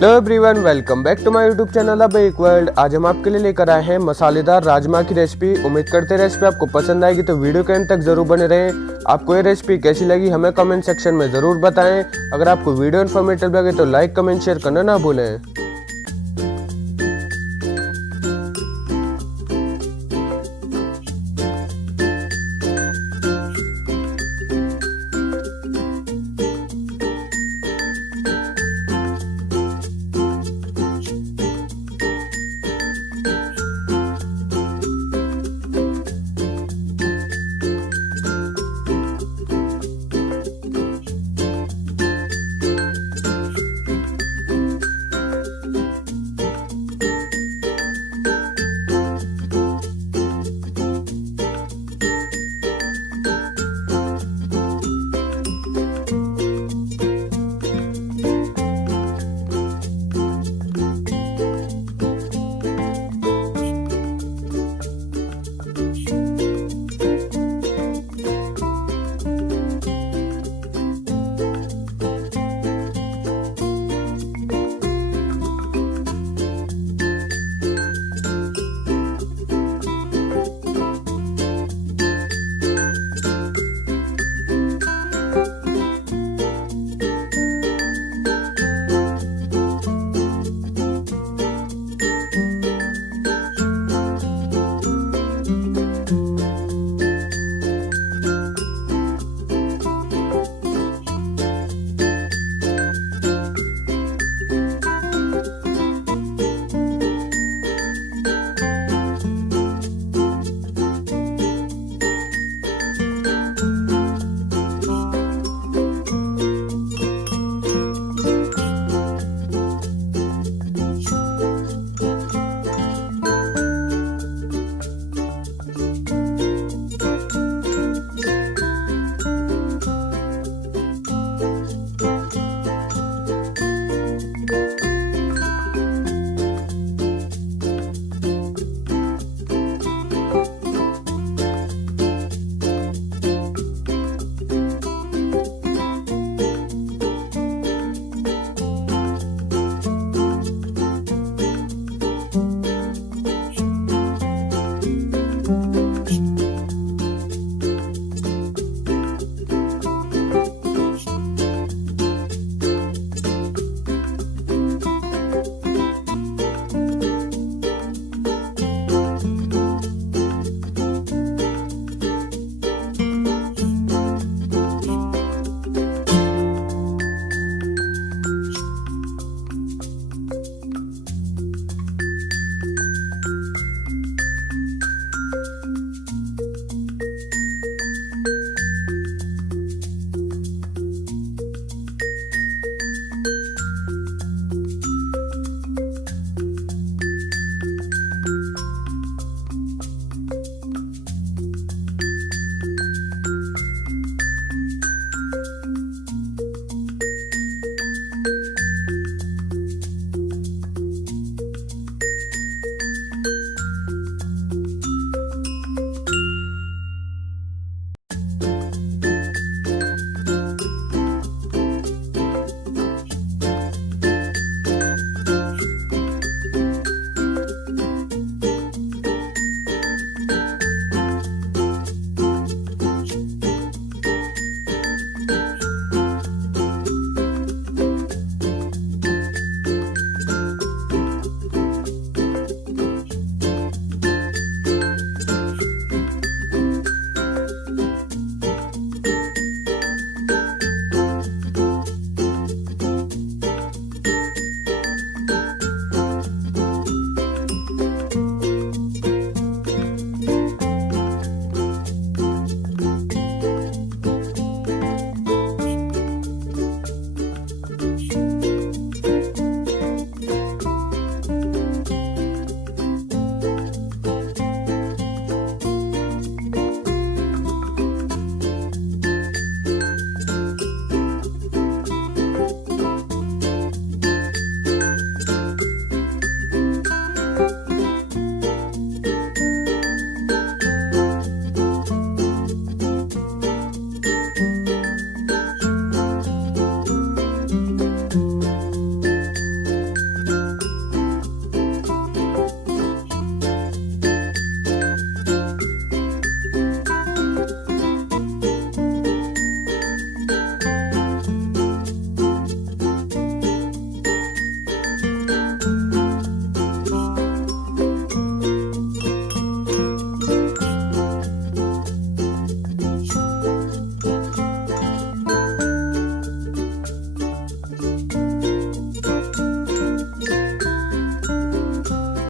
Hello everyone, welcome back to my YouTube channel अब एक वर्ल्ड। आज हम आपके लिए लेकर आए हैं मसालेदार राजमा की रेसिपी। उम्मीद करते हैं रेसिपी आपको पसंद आएगी, तो वीडियो के अंत तक जरूर बने रहें। आपको ये रेसिपी कैसी लगी हमें कमेंट सेक्शन में ज़रूर बताएं। अगर आपको वीडियो इन्फॉर्मेटिव लगे तो लाइक कमेंट शेयर करना ना भूलें।